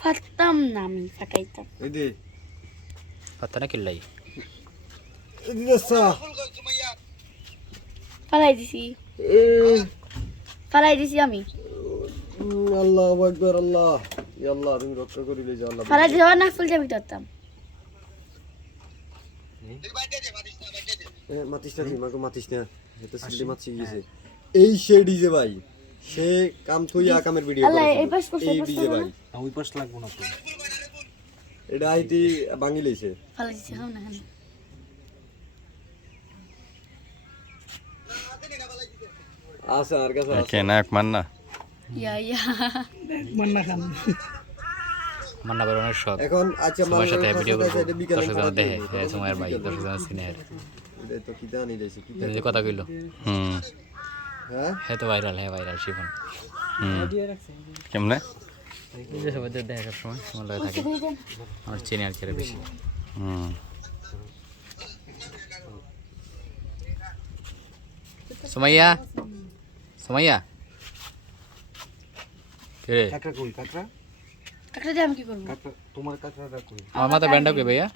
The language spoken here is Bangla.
ফাটতাম না, আমি ফাটাইতাম। এই দে পাতা না কিল্লাই এই দে সা ফালাই দিছি, ফালাই দিছি আমি। আল্লাহু আকবার আল্লাহ ইয়া আল্লাহ তুমি রক্ষা করিলে যা আল্লাহ ফালাই দিছি, না ফুল যাবি ধরতাম। মাতিস না তুই মাকে মাতিস না এটা সিডি মাছি গেছে এই সে ডিজে ভাই সে কাম থইয়া কামের ভিডিও আল্লাহ, করে এই পাশ করছে, এই এই পাশ ডিজে করবে ভাই না? ওই পাশ লাগবো না তো এটা আইতি ভাঙি লইছে ফালাই দিছি, খাও না খালি। আছে আর কাছে আছে কে নায়ক মান্না ইয়া ইয়া মান্না বের অনেক শখ এখন আচ্ছা সময়ের সাথে ভিডিও করবো এটা বিকেলে দর্শকজন দেখে সময়ের ভাই দর্শকজন সিনিয়র এটা তো কি জানি যাইছে কি যে কথা কইলো হুম হ্যাঁ হ্যাঁ তো ভাইরাল শিফন হুম কেমনে এই যে সবাই দেখা সময় সময় লাগে থাকে আমার চিনি আর কেড়ে বেশি হুম সুমাইয়া সুমাইয়া কে কাকড়া কই কাকড়া কাকড়া দিয়ে আমি কি করবো? কাকড়া তোমার কাকড়াটা কই আমার মাথা ব্যান্ড হবে ভাইয়া